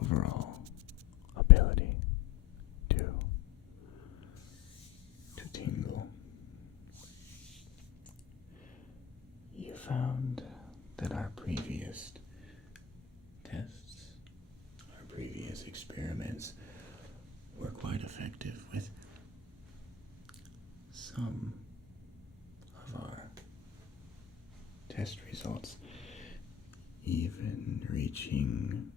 overall ability to tingle. You found that our previous tests, our previous experiments were quite effective with some of our test results even reaching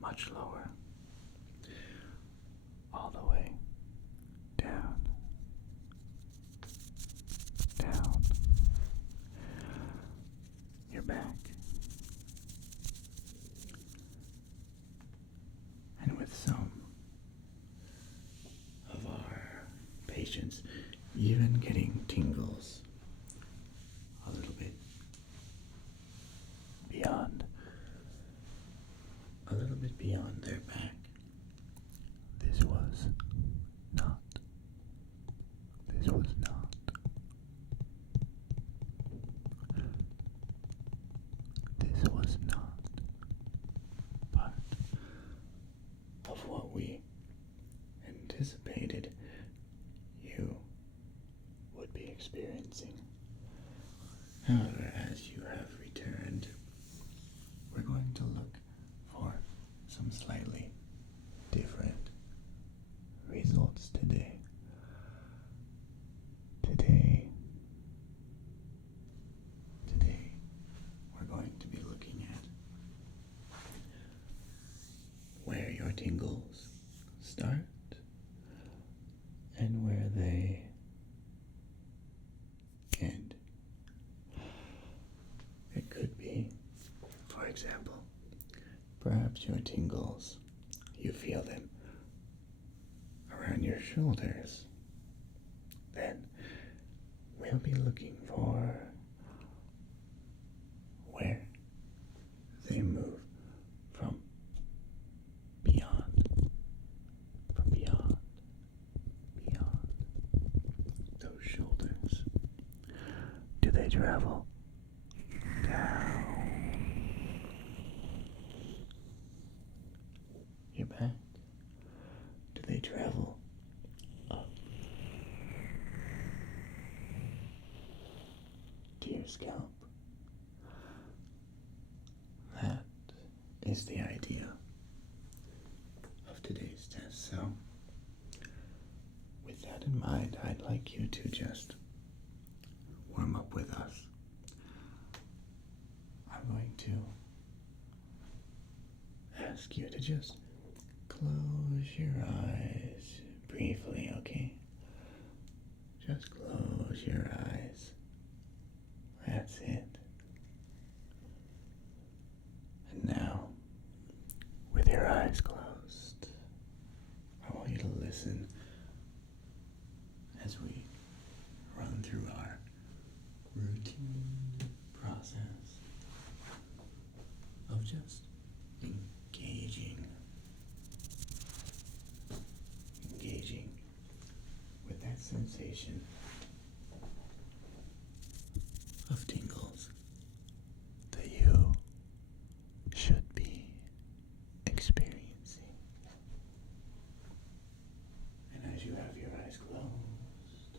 much lower, all the way down, down your back. And with some of our patients even getting tingles a little bit beyond, their back. This was not part of what we anticipated you would be experiencing. However, as you have returned, we're going to look for some slightly different results today. Today, we're going to be looking at where your tingles start and where they end. It could be, for example, perhaps your tingles, you feel them around your shoulders. Then we'll be looking for where they move from beyond those shoulders. Do they travel down your back? Do they travel up to your scalp? That is the idea of today's test. So, with that in mind, I'd like you to just warm up with us. I'm going to ask you to just close your eyes briefly, okay? Just close your eyes. That's it. And now, with your eyes closed, I want you to listen as we run through our routine process of just engaging with that sensation of tingles that you should be experiencing. And as you have your eyes closed,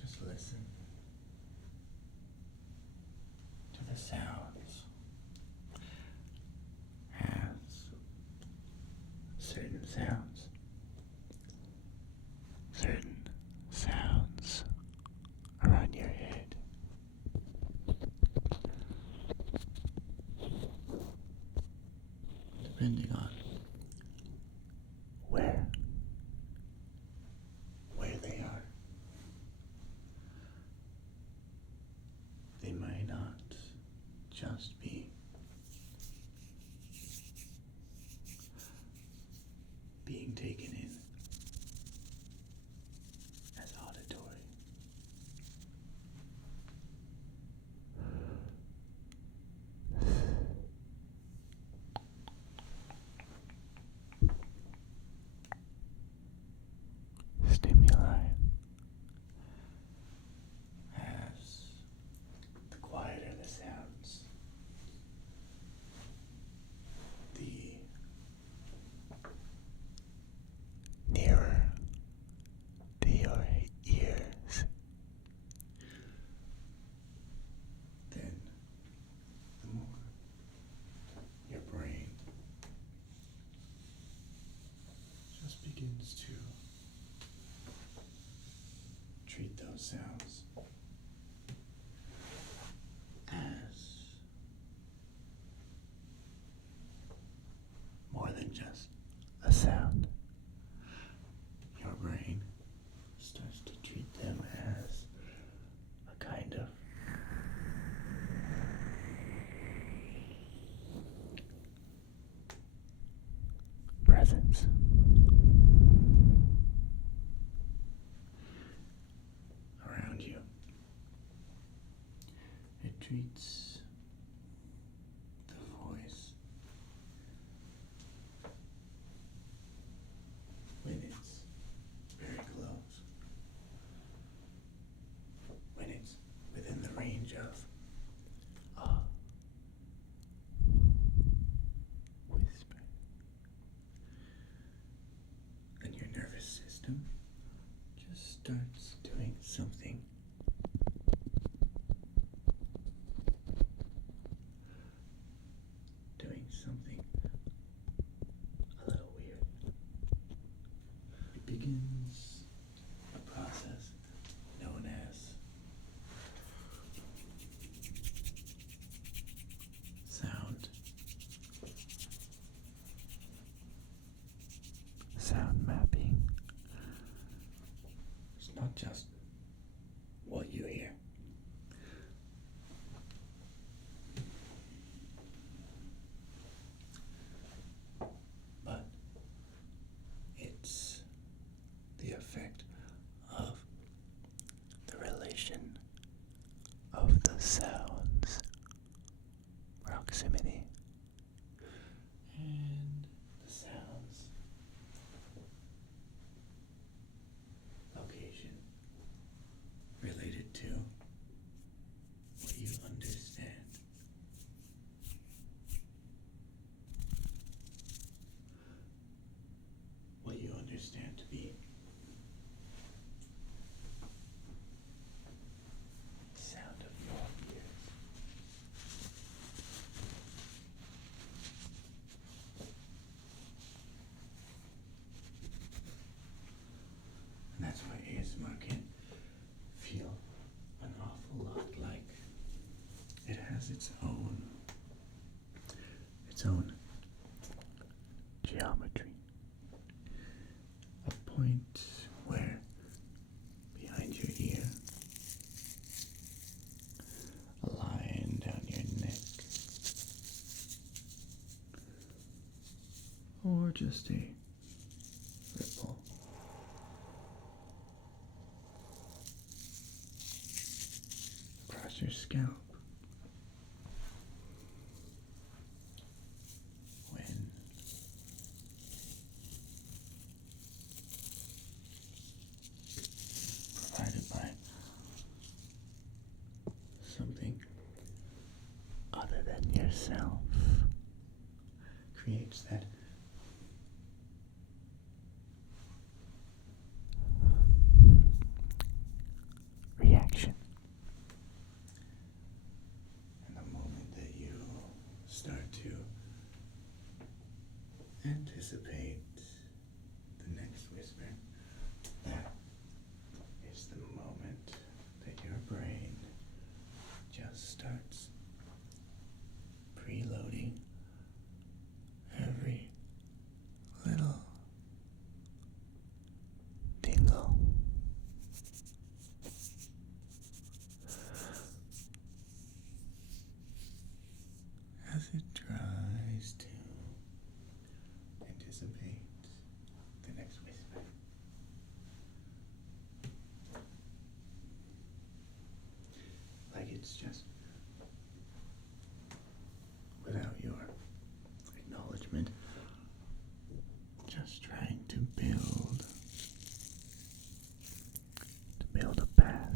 just listen to the sounds as certain sounds around your head depending on where they are. They might not just be being taken in as auditory. Stimuli, as the quieter the sounds, treat those sounds as more than just a sound. Your brain starts to treat them as a kind of presence. Around you. It treats the voice when it's very close, when it's within the range of a whisper, and your nervous system just starts doing something a little weird. It begins a process known as sound mapping. It's not just what you hear. But it's the effect of the relation of the sounds, proximity, and the sounds, location, related to what you understand. What you understand to be sound of your ears. And that's why ASMR can feel an awful lot like it has its own geometry. A point where behind your ear, a line down your neck, or just a ripple across your scalp. When provided by something other than yourself creates that reaction. And the moment that you start to anticipate the next whisper, that is the moment that your brain just starts preloading every little tingle. As it tries to anticipate the next whisper. Like it's just, without your acknowledgement, just trying to build a path.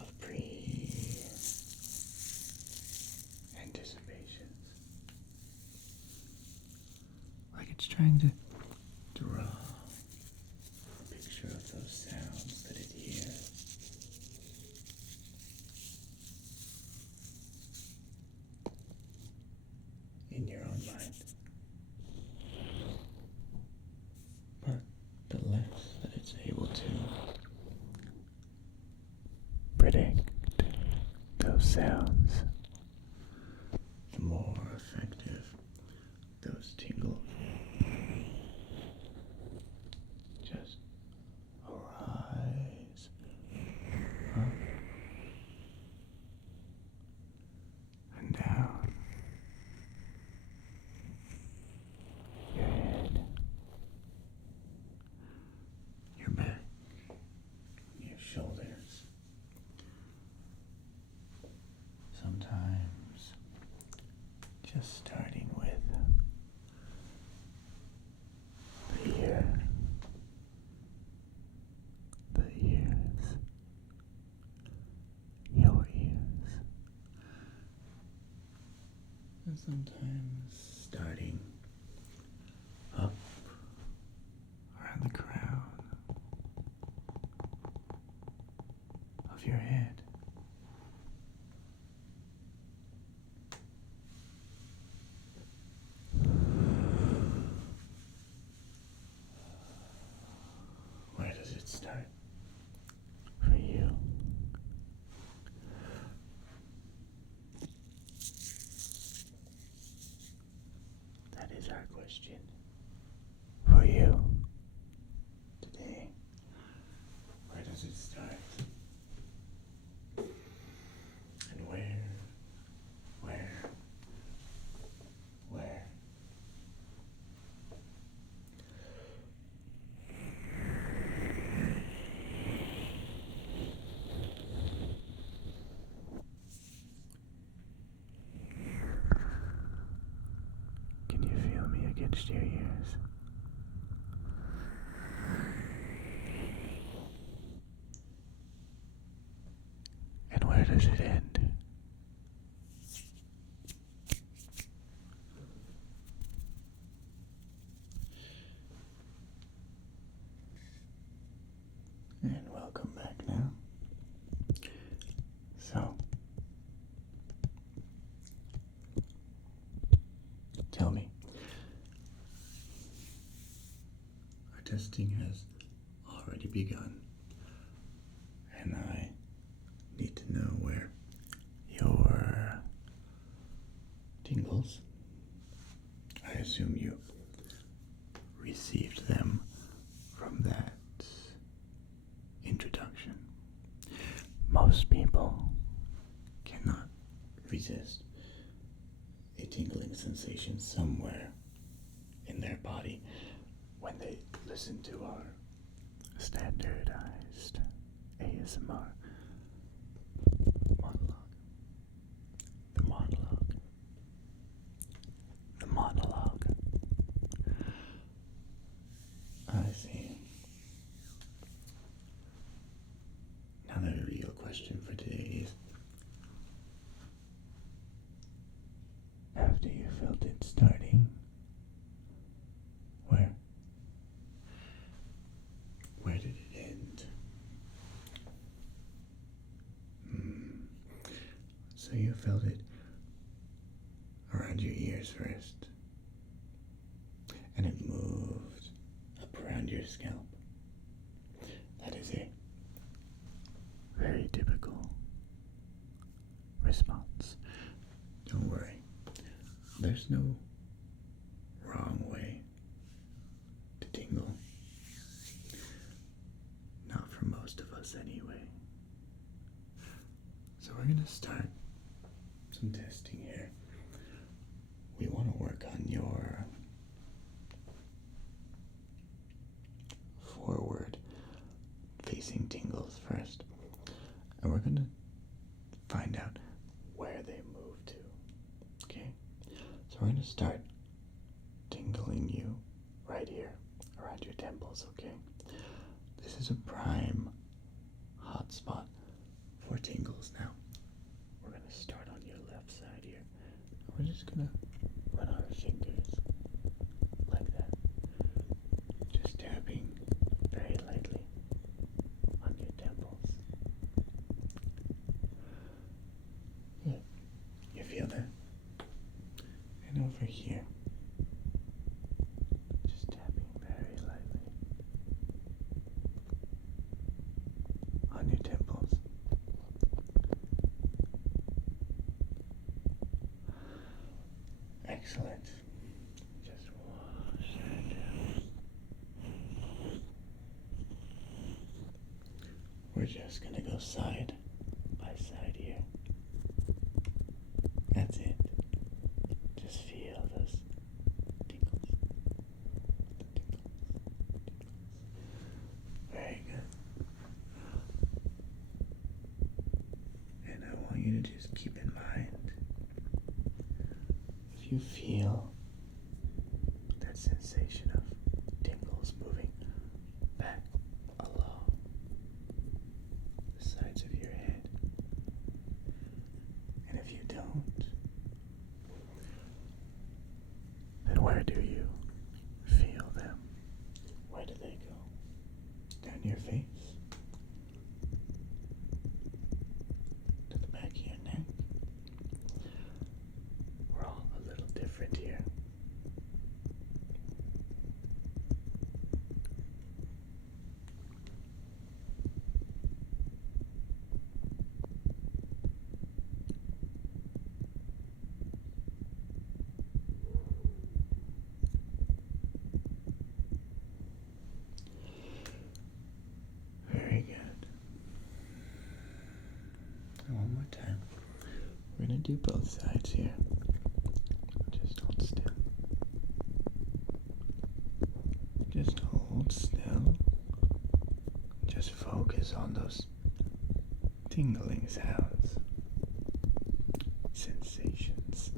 Of pre-anticipations. Like it's trying to draw a picture of those sounds that it hears. In your own mind. to predict those sounds, the more effective those tingles just arise up and down your head, your back, your shoulders. Sometimes just starting with the ear, the ears, your ears, and sometimes starting up around the crown of your head. Where does it start for you? That is our question for you today. Where does it start? And where? Can you feel me against your ears? And where does it end? And welcome back now. So, tell me, our testing has already begun, and I need to know where your tingles, I assume you received them from that introduction. Most people cannot resist a tingling sensation somewhere in their body when they listen to our standardized ASMR monologue. The monologue. The monologue. I see. Now the real question for today is, after you felt it starting, where did it end? So you felt it around your ears first, and it moved up around your scalp. That is a very typical response. Don't worry, there's no wrong way to tingle. Not for most of us anyway. So we're going to start some testing here. We want to work on your forward facing tingles first. And we're going to find out where they move to. Okay? So we're going to start tingling you right here around your temples, okay? This is a prime hot spot for tingles now. We're going to start on your left side here. We're just going to run our fingers like that. Just tapping very lightly on your temples. Good. You feel that? And over here. Just tapping very lightly. we're just gonna go side by side here. That's it. Just feel those tingles. Very good. And I want you to just keep in mind, if you feel that sensation of tingles moving back along the sides of your head, and if you don't, then where do you feel them? Where do they go? Down your face? To the back of your neck? We're all a little different here. Very good. And one more time. We're going to do both sides here. Just hold still. Just hold still. Just focus on those tingling sounds, sensations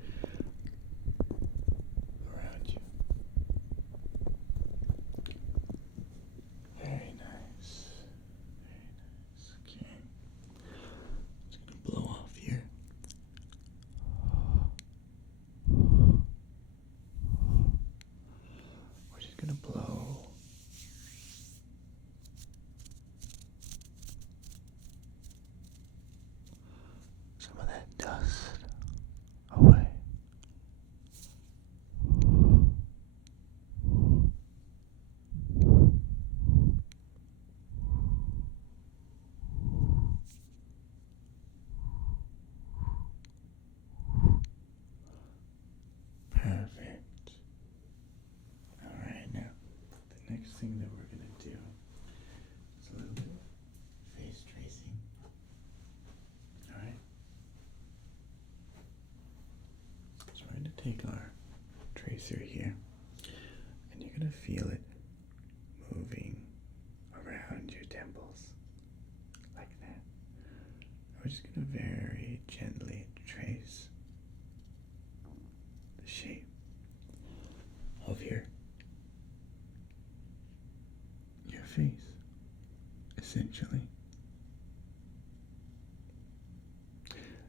around you. Very nice. Very nice. Okay. Just gonna blow off here. We're just gonna blow some of that dust away. Perfect. Alright, now the next thing that we're going to do is a little bit of face tracing. Alright? So we're going to take our tracer here, and you're going to feel it moving around your temples like that. We're just going to very gently trace the shape of your face, essentially.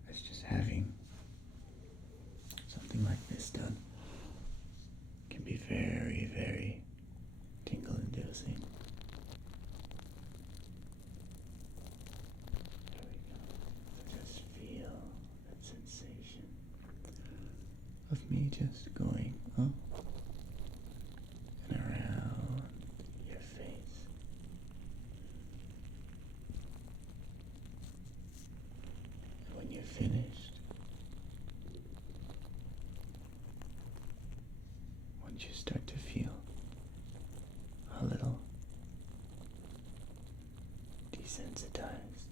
It's just having something like this done can be very, very tingle-inducing. There we go. So just feel that sensation of me just going up and around your face. And when you're finished, once you start to feel a little desensitized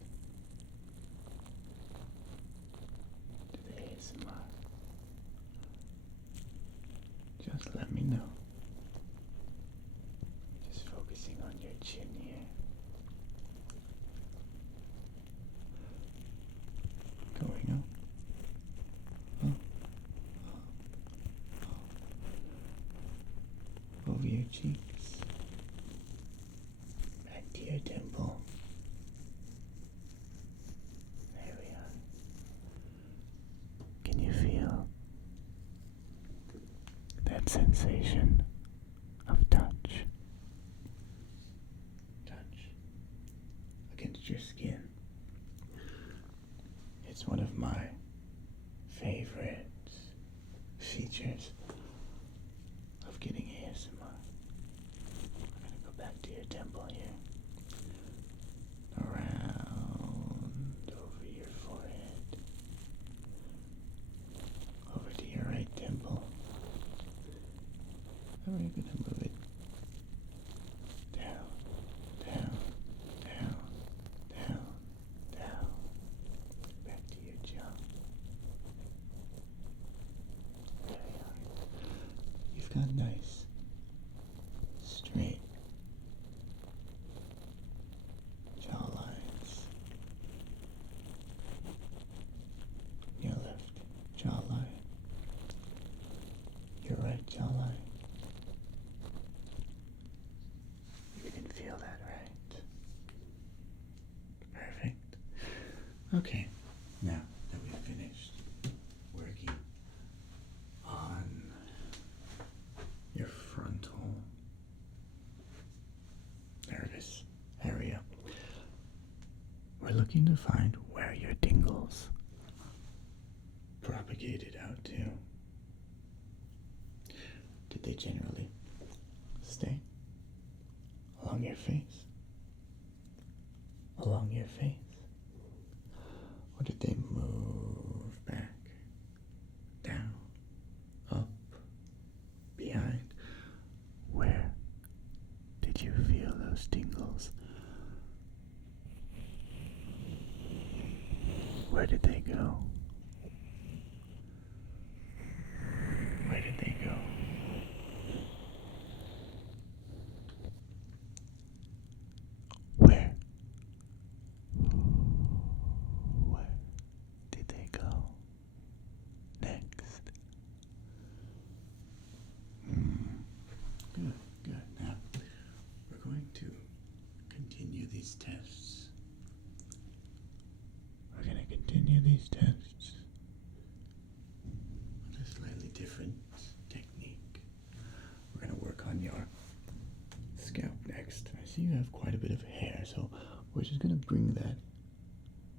to the ASMR, just let me know. Just focusing on your chin here. Going up, over your cheeks, back to your temple. There we are. Can you feel that sensation of touch? Touch against your skin. It's one of my favorite features of getting ASMR. We're going to go back to your temple here. Around over your forehead. Over to your right temple. And we're going to move it down, down, down, down, Okay, now that we've finished working on your frontal nervous area, we're looking to find where your tingles propagated out to. Did they generally stay along your face? Along your face? Or did they move back, down, up, behind? Where did you feel those tingles? Where did they go? Where did they go? Where? Where did they go next? Good, good. Now, we're going to continue these tests. We're going to continue these tests with a slightly different technique. We're going to work on your scalp next. I see you have quite a bit of hair, so we're just going to bring that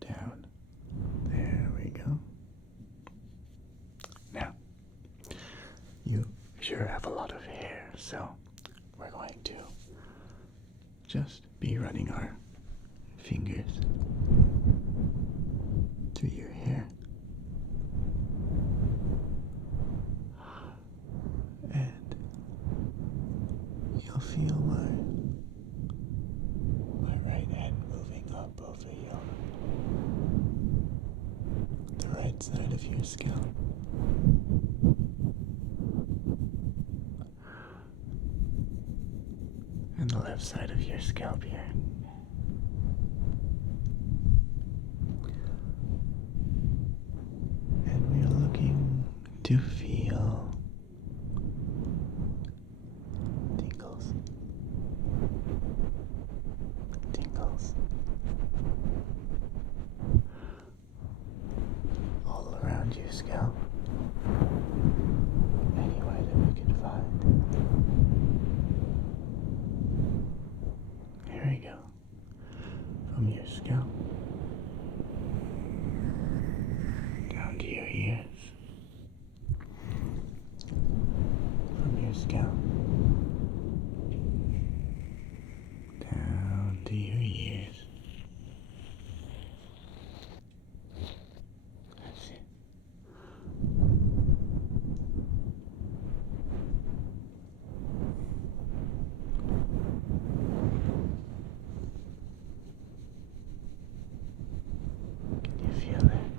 down. There we go. Now, you sure have a lot of hair, so we're going to just be running our fingers through your hair. And you'll feel my right hand moving up over the right side of your scalp. And the left side of your scalp here. And we are looking to feel tingles. Tingles. All around your scalp. Anywhere that we can find. Here we go. From your scalp down to your ears. From your scalp down to your ears. That's it. Can you feel that?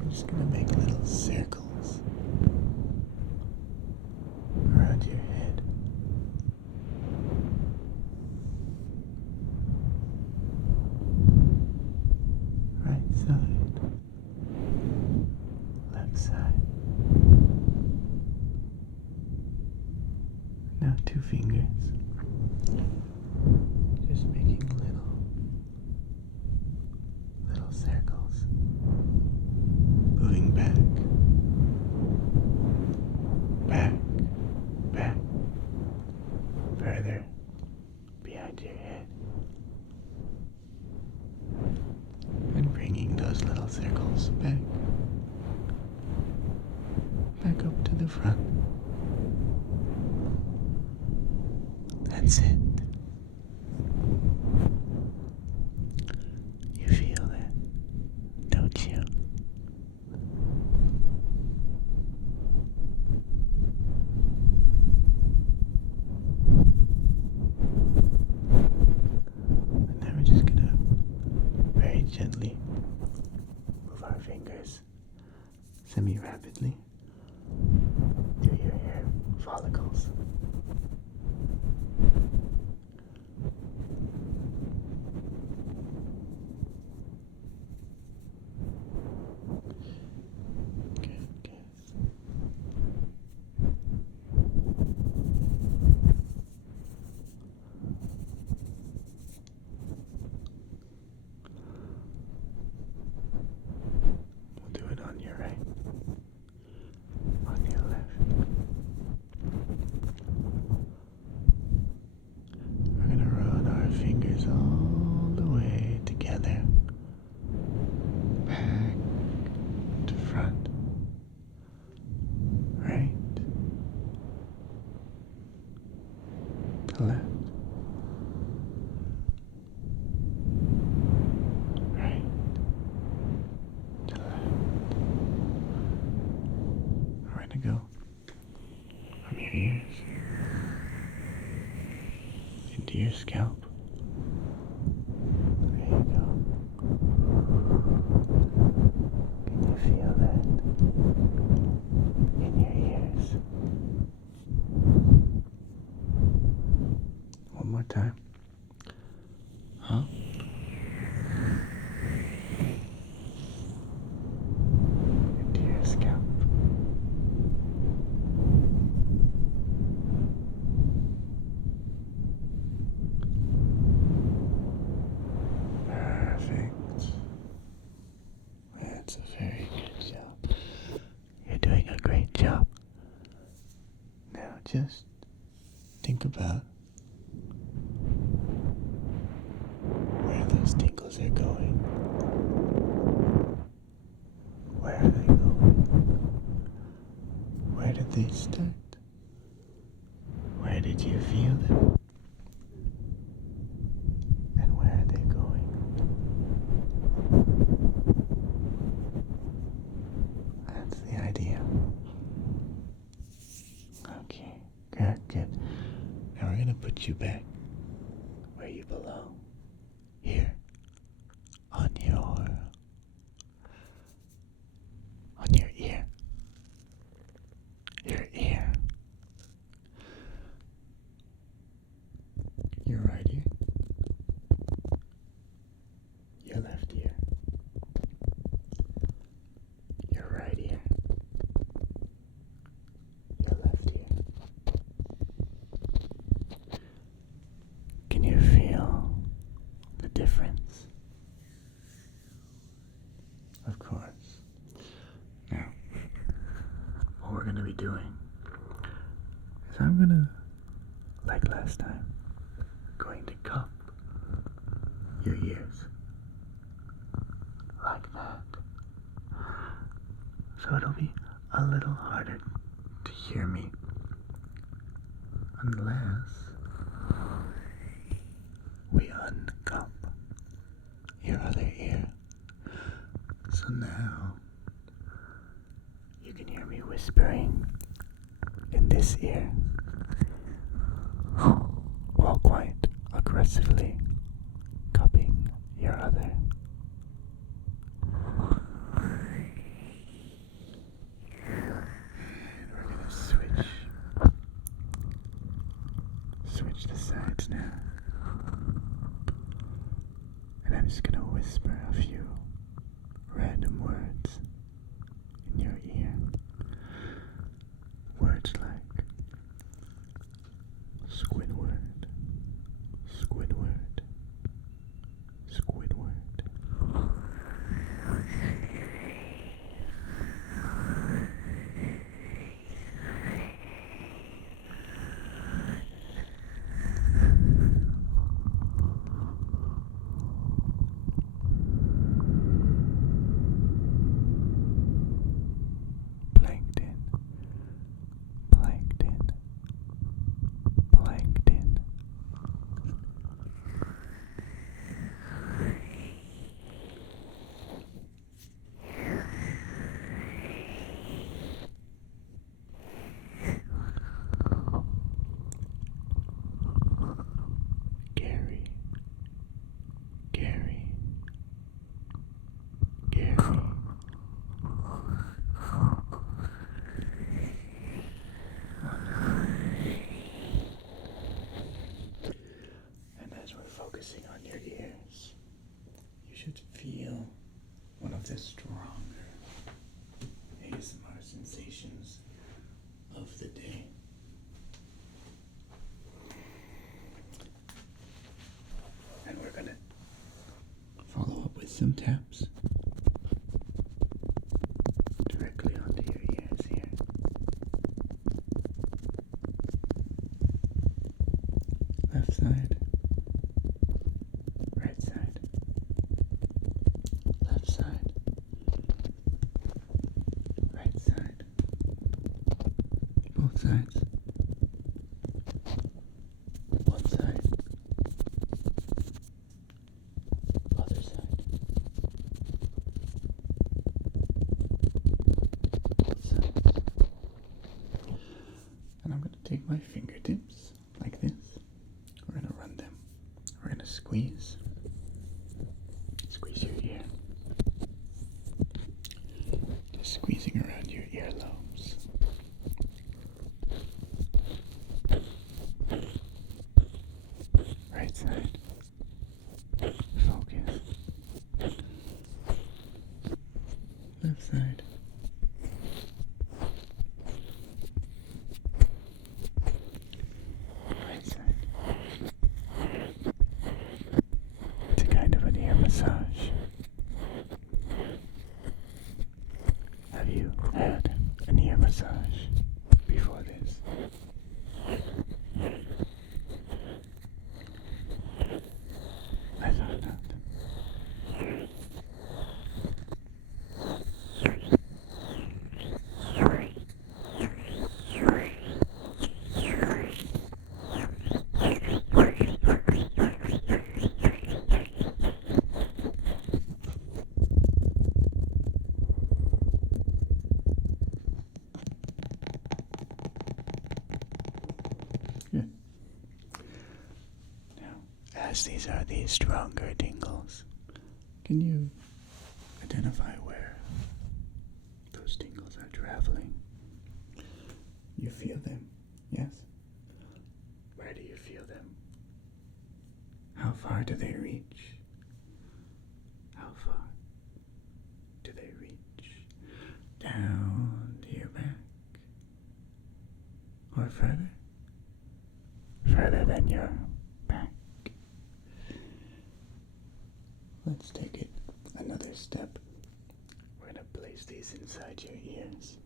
I'm just gonna make little circles around your head. Right side, left side. Now 2 fingers. Just making little circles. Moving back, further behind your head. And bringing those little circles back up to the front. That's it. You feel that, don't you? And now we're just gonna very gently move our fingers semi-rapidly through your hair follicles. ears all the way together, back to front, right to left, right to left. We're going to go from your ears into your scalp. There you go. Can you feel that in your ears? One more time. Huh? Into your scalp. Perfect. That's a very good job. You're doing a great job. Now just think about where those tingles are going. Where are they going? Where did they start? Where did you feel them? And where are they going? That's the idea. Okay, good. Now we're gonna put you back where you belong. Here. On your ear. Your ear. Your right ear. Your left ear. Your right ear. Your left ear. Can you feel the difference? Of course. Now, what we're going to be doing is I'm going to, like last time, going to cup your ears. Like that. So it'll be a little harder to hear me unless we uncup your other ear. So now you can hear me whispering in this ear while quite aggressively cupping your other. And we're gonna switch the sides now. And I'm just gonna whisper a few random words in your ear. Words like Squidward, Squidward, Squidward. Plankton, plankton, plankton. Gary, Gary, Gary. And as we're focusing on your ears, you should feel one of the stronger ASMR sensations of the day. And we're gonna follow up with some taps directly onto your ears here. Left side, squeeze. Squeeze your ear. Just squeezing around your earlobes. Right side. Focus. Left side. Right side. It's a kind of an ear massage. Have you had an ear massage before this? I thought not. Good. Now, as these are the stronger tingles, can you identify where those tingles are traveling? You feel them, yes? Where do you feel them? How far do they reach? How far do they reach? Down to your back? Or further? Further than your back. Let's take it another step. We're going to place these inside your ears.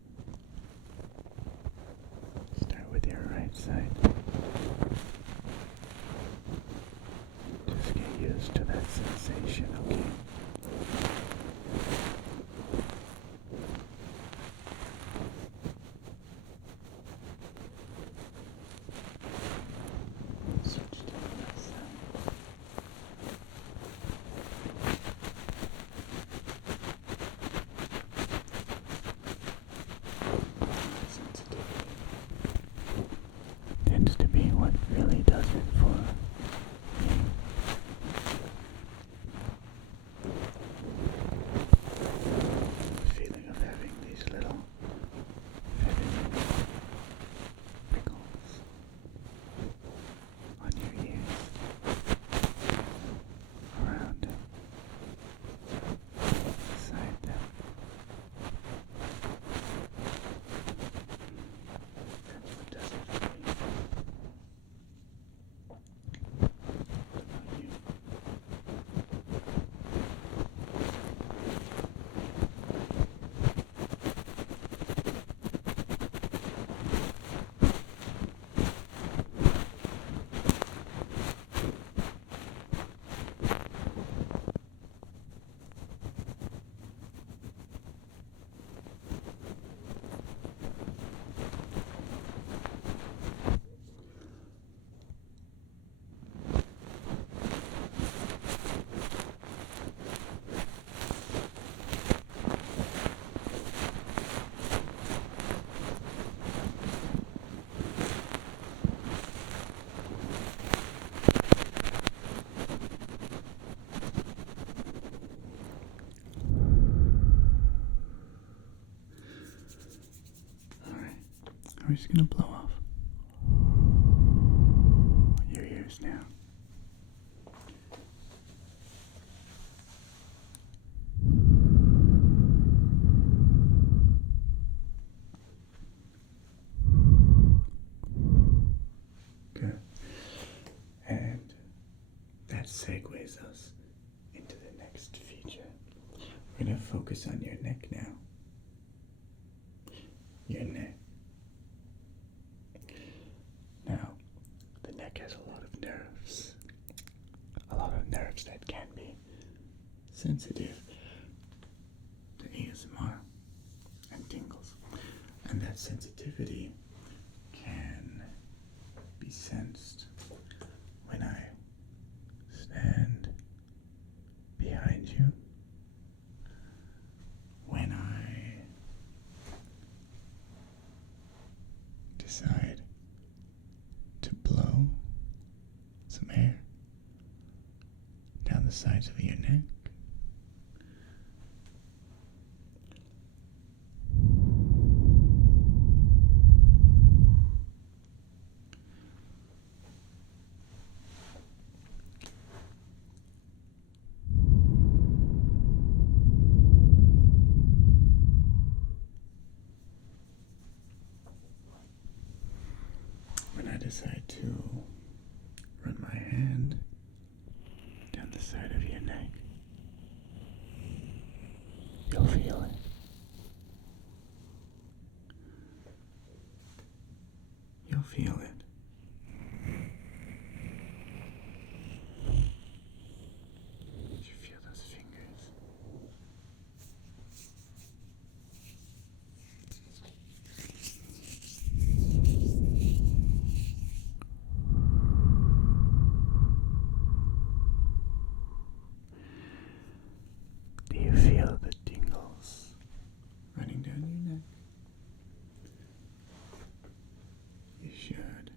Start with your right side. Just get used to that sensation, okay? Switch to the left side. Sensitivity tends to be what really does it for me. The feeling of having these little feminine prickles on your ears, around them, beside them. That's what does it for me. What about you? Alright, we're just gonna blow off your ears now. Good. And that segues us into the next feature. We're gonna focus on your neck now. Your neck. Now, the neck has a lot of nerves. A lot of nerves that can be sensitive to ASMR and tingles. And that sensitivity can be sensed when I stand behind you, when I decide to blow some air down the sides of your neck. When I decide to run my hand down the side of your neck, you'll feel it. You'll feel it. Did you feel those fingers? Do you feel the tingles running down your neck? You should.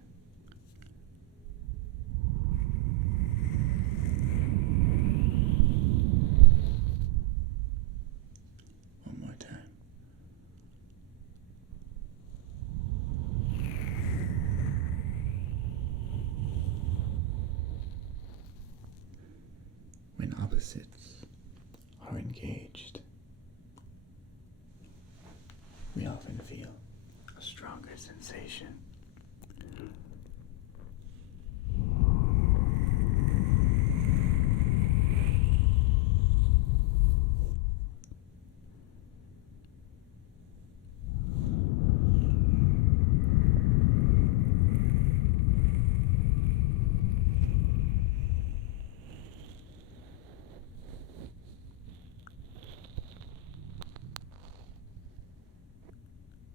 One more time. When opposites are engaged, we often feel a stronger sensation.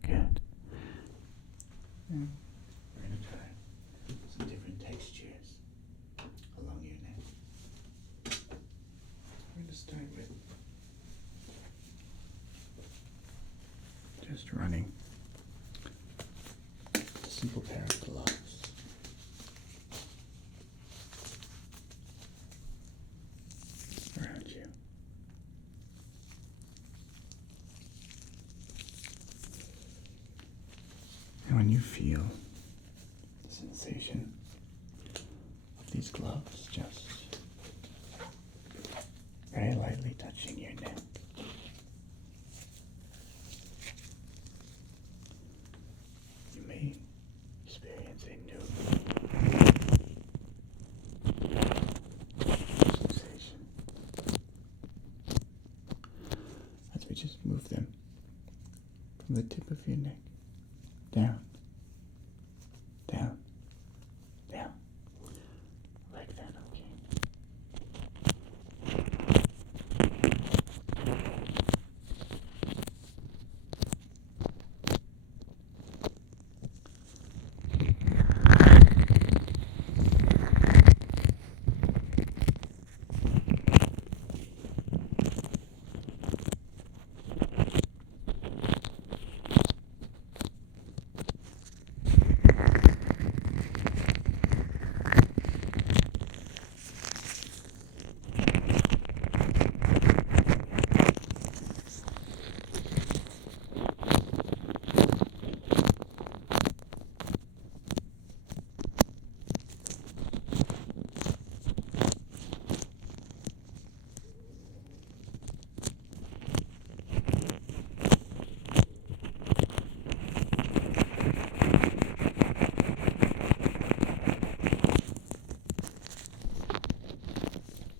Good. And we're going to try some different textures along your neck. We're going to start with just running a simple pair of gloves around you. And when you feel the sensation of these gloves just very lightly touching your neck, you may experience a new sensation as we just move them from the tip of your neck down, down, down, like that, okay?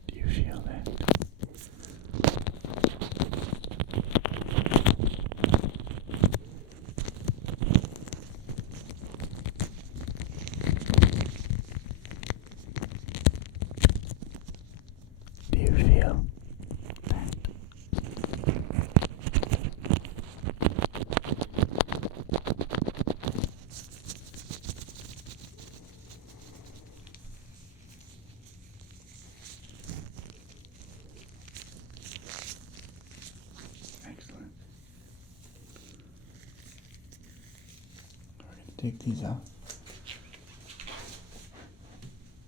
Do you feel that? Do you feel that? Excellent. We're going to take these out.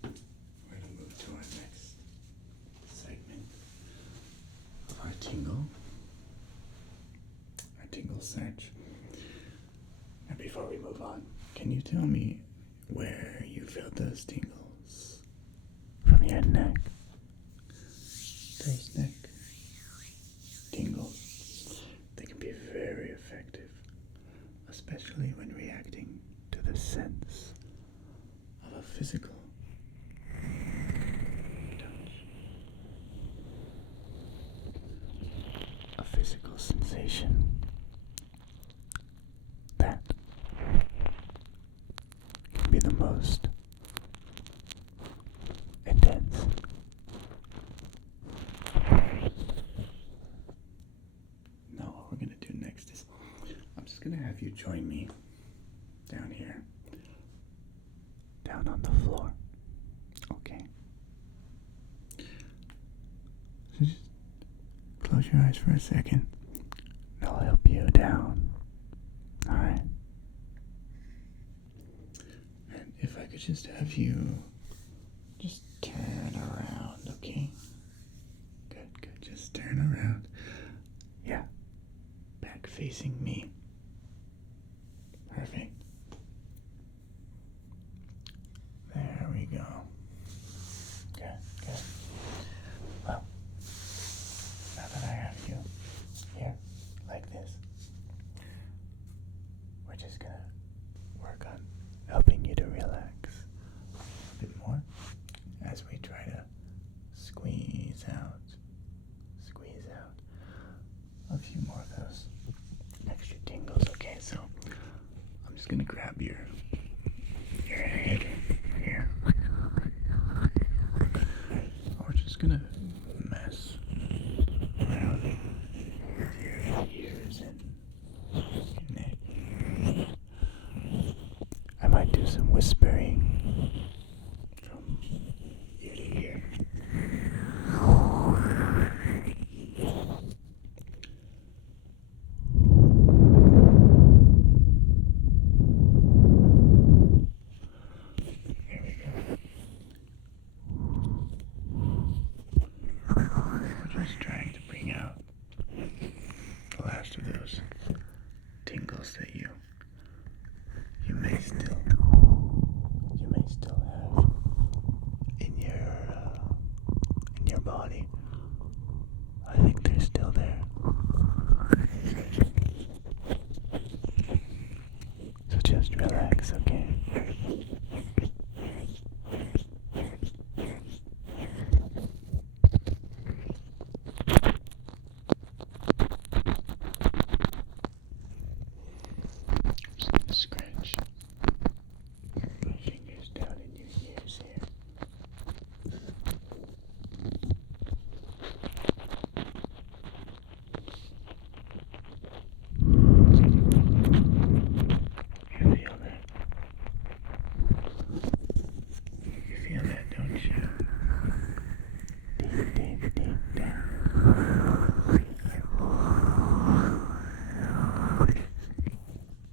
We're going to move to our next search. And before we move on, can you tell me where you felt those tingles? From your neck. Face, neck. Tingles. They can be very effective, especially when reacting to the sense of a physical touch. A physical sensation that can be the most intense. Now what we're going to do next is I'm just going to have you join me down here, down on the floor. Okay. So just close your eyes for a second. I'll help you down. Alright. And if I could just have you just turn around, okay? Good. Just turn around. Yeah. Back facing me. Perfect. There we go. Good. Well, now that I have you here, like this, we're just gonna work on helping you to relax a bit more as we try to squeeze out a few more of those extra tingles. Okay, so I'm just gonna grab your head here. We're just gonna mess around with your ears and your neck. I might do some whispering from ear to ear. Just trying to bring out the last of those tingles that you may still have in your body. I think they're still there. So just relax, okay? Scratch my fingers down in your ears here. You feel that? You feel that, don't you? Deep down.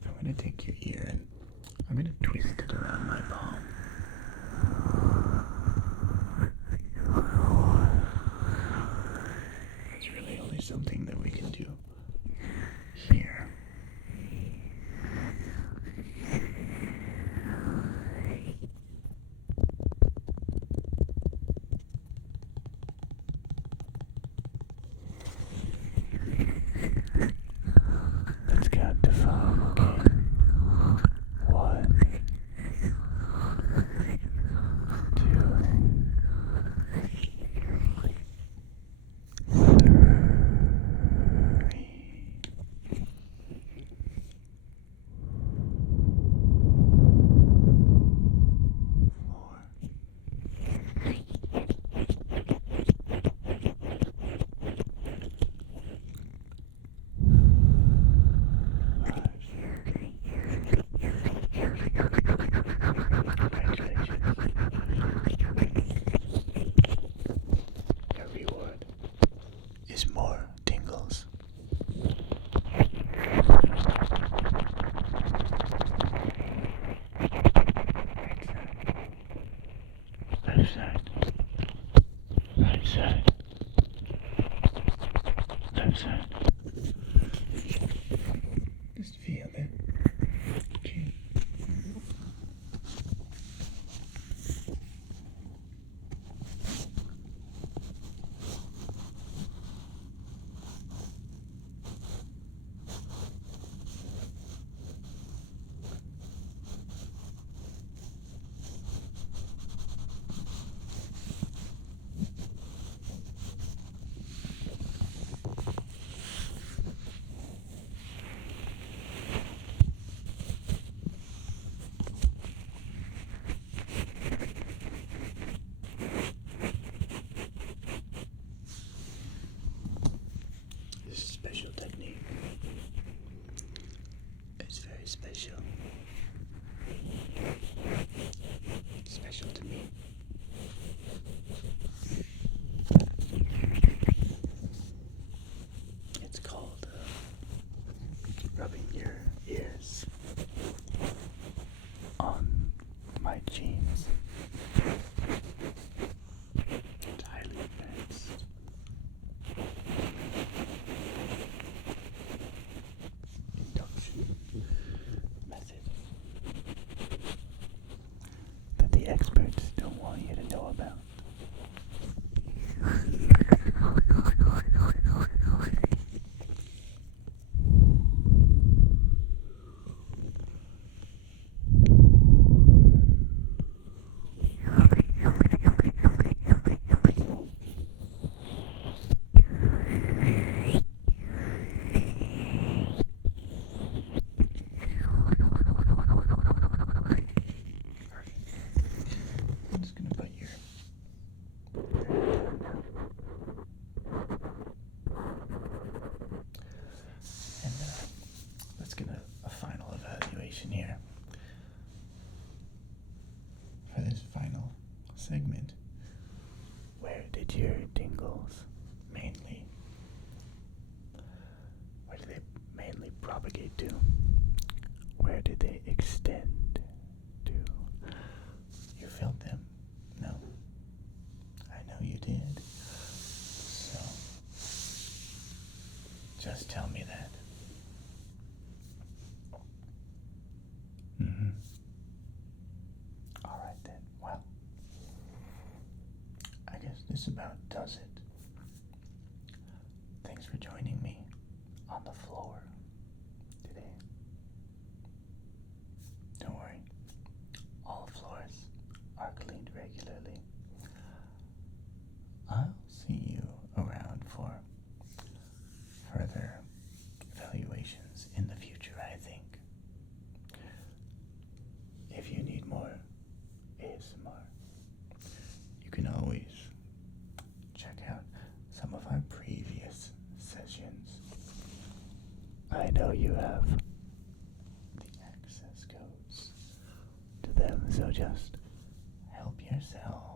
I'm going to take your ear and I'm going to twist it around my palm. It's really only something that we can do here. Let's count to 5, okay? 1, 5 side. get your tingles mainly? Where do they mainly propagate to? Where do they extend to? You felt them? No? I know you did. So, just tell me that. Alright then, well, I guess this about does it. Thanks for joining me on the floor today. Don't worry, all floors are cleaned regularly. I'll see you around for further evaluations in the future, I think. If you need more ASMR, you can always check out some of our previous sessions. I know you have the access codes to them, so just help yourself.